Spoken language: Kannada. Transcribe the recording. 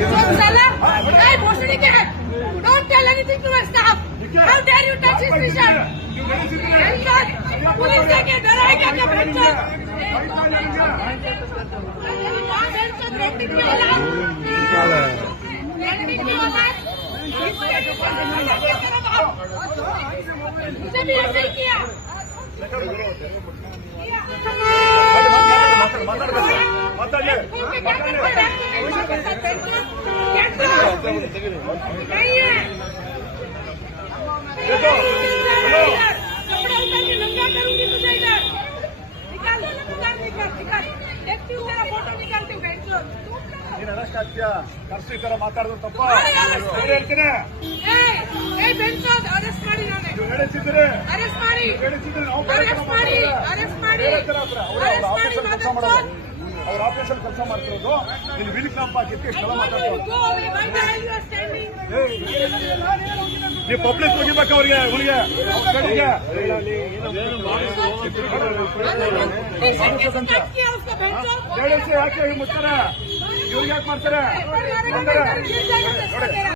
Don't tell anything to my staff. How dare you touch his vision? Police देखे डराएगा क्या बच्चों? रेटिंग क्यों वाला? मुझे भी ऐसे ही किया। नहीं है कपड़े उतार के नंगा करूंगी तुझे इधर निकाल निकाल एक तू तेरा फोटो निकालती हूँ ನೀನು ಅರೆಸ್ಟ್ ಆಗ್ತೀಯಾ ಕರ್ಸಿ ತರ ಮಾತಾಡೋದು ತಪ್ಪ ಹೇಳ್ತೀನಿ ಅರೆಸ್ಟ್ ಮಾಡಿ ನಾನೇ ಹೇಳಿಸಿದ್ರೆ ಅರೆಸ್ಟ್ ಮಾಡಿ ಅವ್ರ ಆಫೀಸಲ್ಲಿ ಕೆಲಸ ಮಾಡ್ತಿರೋದು ನೀನು ವಿಲ್ ಕ್ಯಾಂಪ್ ಹಾಕಿತ್ತು ಇಷ್ಟೆಲ್ಲ ಮಾತಾಡ್ತೀವಿ ನೀವು ಪಬ್ಲಿಕ್ ಹೋಗಿಬೇಕು ಅವ್ರಿಗೆ ಅವನಿಗೆ ಹೇಳಿಸಿ ಯಾಕೆ ಮುಚ್ತಾರೆ ಇವ್ರಿಗೆ ಯಾಕೆ ಮಾಡ್ತಾರೆ